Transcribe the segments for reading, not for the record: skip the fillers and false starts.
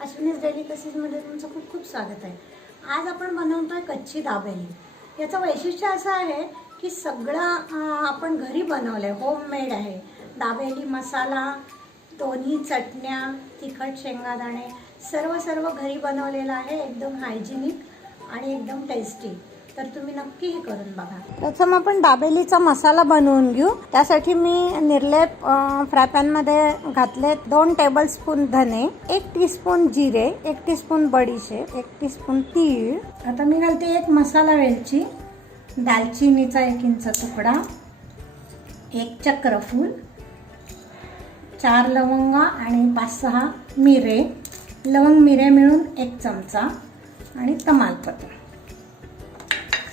अश्विनीज डेलिकेसीजमध्ये तुमचं खूप खूप स्वागत आहे। आज आपण बनवतोय कच्ची दाबेली। याचं वैशिष्ट्य असं आहे की सगळं आपण घरी बनवलंय, होममेड आहे। दाबेली मसाला, दोन्ही चटण्या, तिखट शेंगादाणे सर्व घरी बनवलेलं आहे, एकदम हायजिनिक आणि एकदम टेस्टी। तर तुम्ही नक्की हे करून बघा। प्रथम आपण दाबेलीचा मसाला बनवून घेऊ। त्यासाठी मी निर्लेप फ्राय पॅन मध्ये घातले 2 टेबलस्पून धने, 1 टीस्पून जिरे, 1 टीस्पून बडीशेप, 1 टीस्पून तीळ। आता मी घालते 1 मसाला वेलची, दालचिनीचा 1 इंच तुकडा, 1 चक्रफूल, 4 लवंगा आणि 5-6 मिरे, लवंग मिरे मिळून 1 चमचा आणि तमालपत्र।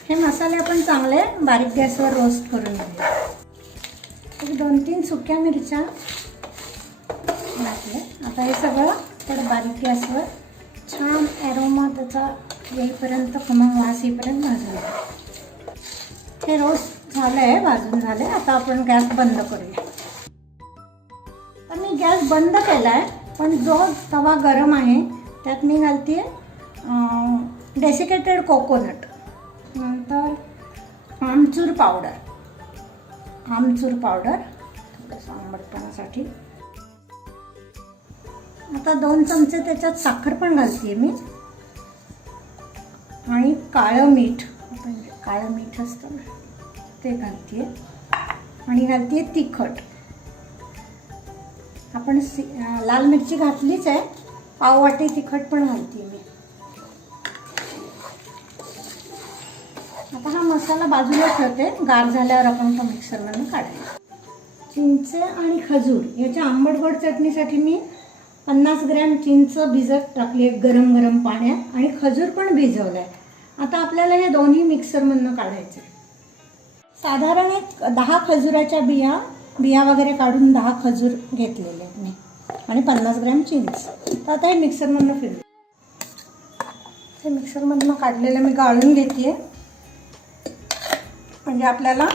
हे मसाले आपण चांगले बारीक गॅसवर रोस्ट करून घेऊया। 2-3 सुक्या मिरच्या घातल्या। आता हे सगळं थोडं बारीक गॅसवर छान ॲरोमा त्याचा येईपर्यंत, खमंग वास येईपर्यंत भाजून घ्या। हे रोस्ट झालंय, भाजून झाले। आता आपण गॅस बंद करूया। तर मी गॅस बंद केलाय, पण जो तवा गरम आहे त्यात मी घालते डेसिकेटेड कोकोनट, नंतर आमचूर पावडर थोडंसं आंबटपणासाठी। आता 2 चमचे त्याच्यात साखर पण घालते मी, आणि काळं मीठ असतं ना ते घालते, आणि घालते तिखट। आपण लाल मिरची घातलीच आहे, पाववाटी तिखट पण घालते मी। आता हा मसाला बाजूला ठेवते, गार झाल्यावर आपण तो मिक्सरमधून काढायचा। चिंच आणि खजूर याच्या आंबट गोड चटणीसाठी मी 50 ग्रॅम चिंच भिजत टाकली गरम पाण्यात, आणि खजूर पण भिजवलाय। आता आपल्याला हे दोन्ही मिक्सरमधून काढायचे। साधारण 10 खजुराच्या बिया वगैरे काढून 10 खजूर घेतलेले आहेत मी, आणि 50 ग्रॅम चिंच। तर आता हे मिक्सरमधून फिरवू। हे मिक्सरमधून काढलेलं मी गाळून घेते, म्हणजे आपल्याला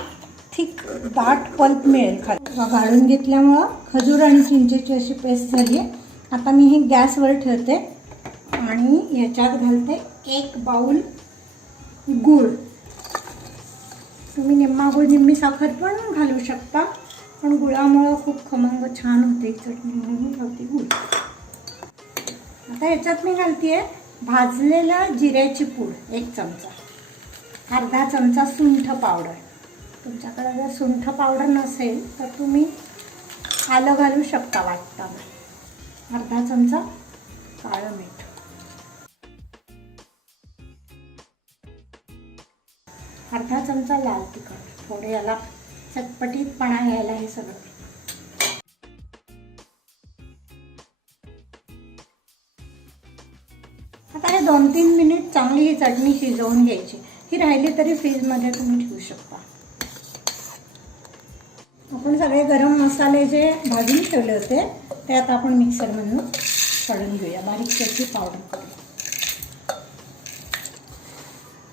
थिक दाट पल्प मिळेल। गाळून घेतल्यामुळं खजूर आणि चिंचेची अशी पेस्ट झाली आहे। आता मी हे गॅसवर ठेवते, आणि ह्याच्यात घालते 1 बाउल गूळ। तुम्ही निम्मा गूळ निम्मी साखर पण घालू शकता, पण गुळामुळं खूप खमंग छान होते चटणी, म्हणून घालते गूळ। आता ह्याच्यात मी घालते भाजलेल्या जिऱ्याची पूड 1 चमचा, अर्धा चमचा सुंठ पावडर। तुमच्याकडे जर सुंठ पावडर नसेल तर तुम्ही आलं घालू शकता वाटताना, अर्धा चमचा काळं मीठ, अर्धा चमचा लाल तिखट। थोडे याला चटपटीतपणा यायला हे सगळं। आता हे 2-3 मिनिट चांगली ही चटणी शिजवून घ्यायची। ही राहिली तरी फ्रीजमध्ये तुम्ही ठेवू शकता। आपण सगळे गरम मसाले जे भाजून ठेवले होते ते आता आपण मिक्सरमधून काढून घेऊया, बारीक त्याची पावडर करू।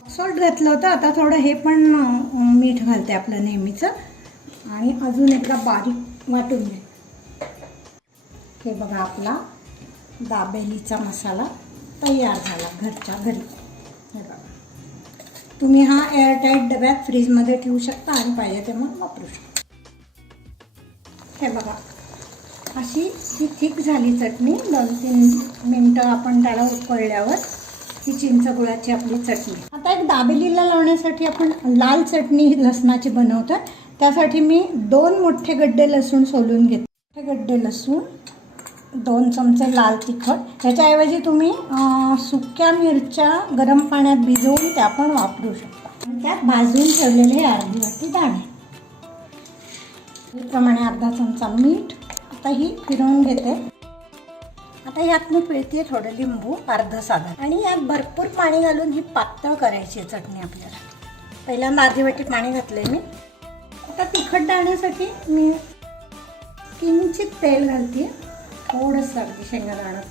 सॉल्ट घातलं होतं, आता थोडं हे पण मीठ घालते आपलं नेहमीचं, आणि अजून एकदा बारीक वाटून घे। हे बघा, आपला दाबेलीचा मसाला तयार झाला घरच्या घरी। हे बघा, तुम्ही हा एअरटाईट डब्यात फ्रीजमध्ये ठेवू शकता, आणि पाहिजे तेव्हा वापरू शकता। हे बघा, अशी ही थिक झाली चटणी। 2-3 मिनटं आपण त्याला उकळल्यावर ही चिंच गुळाची आपली चटणी। आता एक दाबेलीला लावण्यासाठी आपण लाल चटणी लसणाची बनवतो। त्यासाठी मी 2 मोठे गड्डे लसूण सोलून घेते। हे गड्डे लसूण, 2 चमचे लाल तिखट। ह्याच्याऐवजी तुम्ही सुक्या मिरच्या गरम पाण्यात भिजवून त्या पण वापरू शकता। त्यात भाजून ठेवलेले अर्धी वाटी दाणे, याप्रमाणे अर्धा चमचा मीठ। आता ही फिरवून घेते। आता यात मी पिळते थोडं लिंबू, अर्ध साधारण, आणि यात भरपूर पाणी घालून ही पातळ करायची चटणी आपल्याला। पहिल्यांदा अर्धी वाटी पाणी घातले मी। आता तिखट डाळण्यासाठी मी किंचित तेल घालते, थोडंसं अगदी शेंगादाणं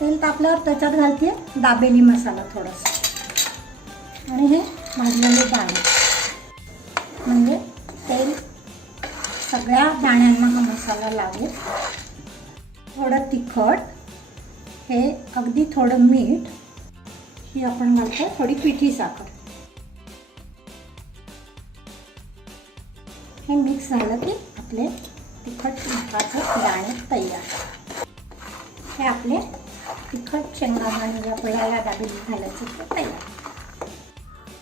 तेल तापल्यावर त्याच्यात घालते दाबेली मसाला थोडासा, आणि हे भाजलेले दाणे, म्हणजे तेल सगळ्या दाण्यांना हा मसाला लावेल। थोडं तिखट, हे अगदी थोडं मीठ, ही आपण घालतो थोडी पिठी साखर. हे मिक्स झालं की आपले तिखट मिठाचं दाणे तयार. हे आपले तिखट शेंगदाणे म्हणजे आपल्याला दाबेली घालायचं ते तयार.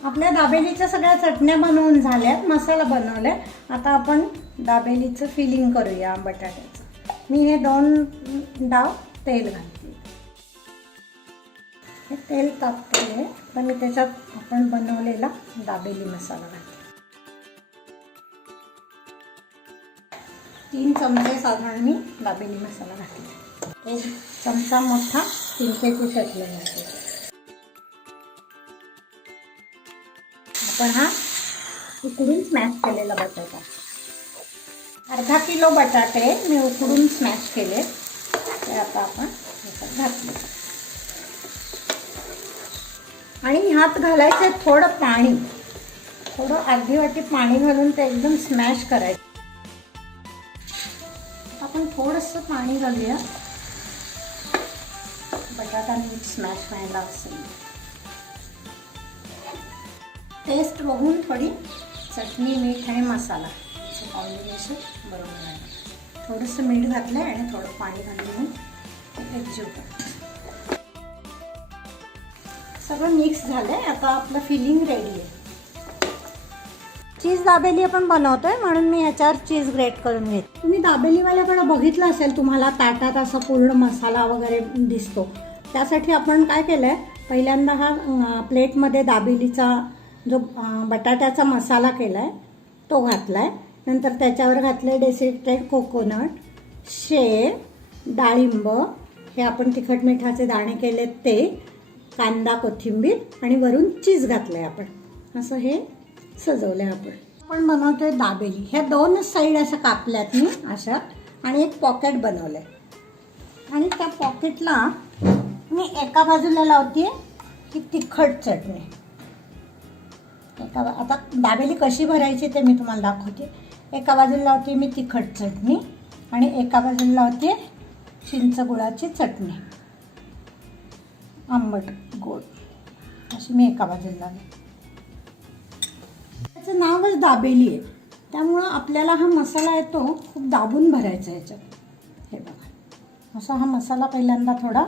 आपल्या दाबेलीच्या सगळ्या चटण्या बनवून झाल्यात, मसाला बनवलाय. आता आपण दाबेलीचं फिलिंग करूया बटाट्याचं. मी हे 2 डाव तेल घालते. हे तेल तापते तर मी त्याच्यात आपण बनवलेला दाबेली मसाला घालते. 3 चमचे साधारण मी दाबेली मसाला घातला. 1 चमचा मोठा चिंचेची चटणी घालते. आपण हा उकडून स्मॅश केलेला बटाटा, अर्धा किलो बटाटे मी उकडून स्मॅश केले ते आता आपण ह्याच्यात घातले. आणि ह्यात घालायचं थोडं पाणी, थोडं अर्धी वाटी पाणी घालून ते एकदम स्मॅश करायचं. आपण थोडंसं पाणी घालूया, बटाटा नीट स्मॅश व्हायला असेल. टेस्ट बघून थोडी चटणी, मीठ आणि मसाला असं कॉम्बिनेशन बरोबर आहे. थोडंसं मीठ घातलं आहे आणि थोडं पाणी घालून एकजीव करायचं. सगळं मिक्स झालं आहे. आता आपलं फिलिंग रेडी आहे. चीज दाबेली आपण बनवतोय म्हणून मी ह्याच्यावर चीज ग्रेट करून घेते. तुम्ही दाबेलीवाल्याकडे बघितलं असेल, तुम्हाला ताटात असा पूर्ण मसाला वगैरे दिसतो. त्यासाठी आपण काय केलं आहे, पहिल्यांदा हा प्लेटमध्ये दाबेलीचा जो बटाट्याचा मसाला केला आहे तो घातला आहे. नंतर त्याच्यावर घातले डेसिकेटेड कोकोनट, शेव, डाळिंब, हे आपण तिखट मिठाचे दाणे केले ते, कांदा, कोथिंबीर आणि वरून चीज घातलं आहे. आपण असं हे सजवलं आहे. आपण बनवतोय दाबेली. ह्या 2 साईड अशा कापल्यात मी अशा, आणि एक पॉकेट बनवलं आहे. आणि त्या पॉकेटला मी एका बाजूला लावते की तिखट चटणी. आता दाबेली कशी भरायची ते मी तुम्हाला दाखवते. एका बाजूला लावते मी तिखट चटणी आणि एका बाजूला लावते चिंच गुळाची चटणी, आंबट गोड, अशी मी एका बाजूला लावली. त्याचं नावच दाबेली आहे, त्यामुळं आपल्याला हा मसाला येतो खूप दाबून भरायचा ह्याच्यात. हे बघा, असा हा मसाला पहिल्यांदा थोडा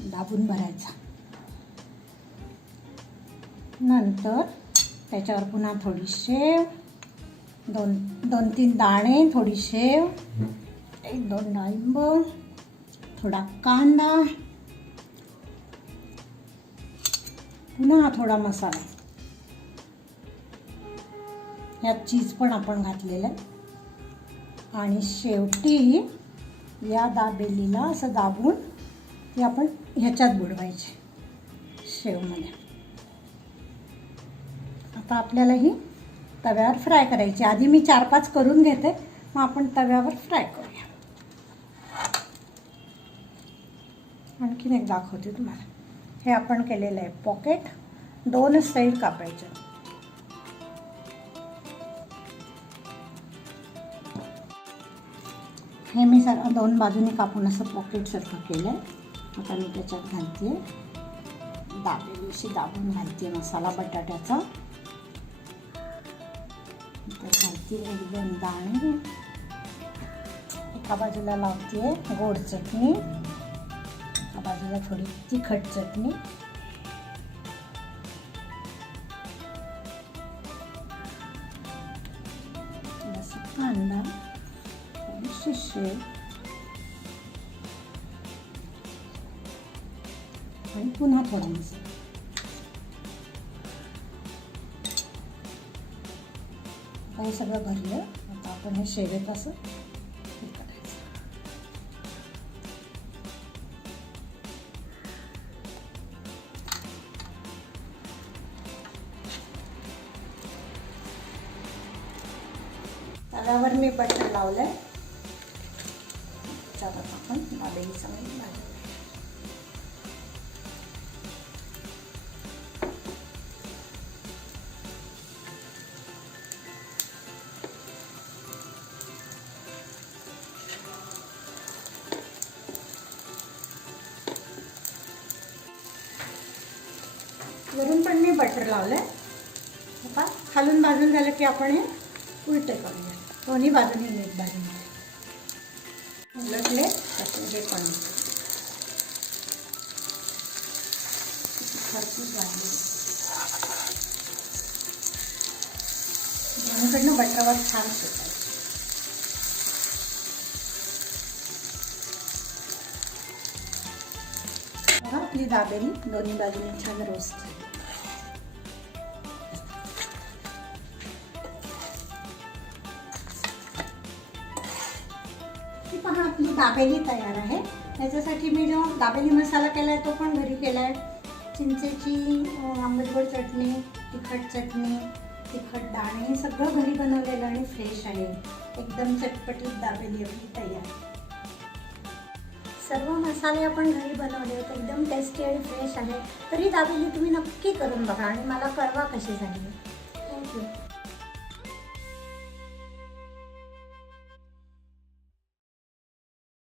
दाबून भरायचा. नंतर त्याच्यावर पुन्हा थोडी शेव, 2-3 दाणे, थोडी शेव, 1-2 डाळिंब, थोडा कांदा, पुन्हा हा थोडा मसाला. यात चीज पण आपण घातलेलं आहे. आणि शेवटी या दाबेलीला असं दाबून ती आपण ह्याच्यात बुडवायची, शेवमध्ये. आता आपल्याला ही तव्यावर फ्राय करायची. आधी मी 4-5 करून घेते, मग आपण तव्यावर फ्राय करूया. आणखीन एक दाखवते तुम्हाला. हे आपण केलेलं आहे पॉकेट, 2 साईड कापायचे. हे मी 2 बाजूने कापून असं पॉकेटसारखं केलं आहे. आता मी त्याच्यात घालते दाबेली, अशी दाबून घालते मसाला बटाट्याचा. घालते 1-2 दाणे, एका बाजूला लावते गोड चटणी, एका बाजूला थोडी तिखट चटणी, थोडासा कांदा, थोडीशी शेव आणि पुन्हा थोडा मसाला. हे सगळं भरलं. आता आपण हे शेवेत असं हे करायचं. तव्यावर मी बटर लावलंय. त्याच्यावर आपण दाबेली सगळी भाजी. लावलं आहे. आता खालून भाजून झालं की आपण हे उलटे करूया. दोन्ही बाजूने नीट भाजून उलटले त्यातून हे पण खरपूस भाजले. दोन्हीकडनं बटरावर छान सुटायचं. बघा आपली दाबेली दोन्ही बाजूने छान रोस्ट झाली. ही पहा आपली दाबेली तयार आहे. याच्यासाठी मी जो दाबेली मसाला केला आहे तो पण घरी केला आहे. चिंचेची आंबटगोड चटणी, तिखट चटणी, तिखट दाणे हे सगळं घरी बनवलेलं आणि फ्रेश आहे. एकदम चटपटीत दाबेली आपली तयार. सर्व मसाले आपण घरी बनवले आहेत. एकदम टेस्टी आणि फ्रेश आहे. तरी दाबेली तुम्ही नक्की करून बघा आणि मला कळवा कशी झाली. थँक्यू.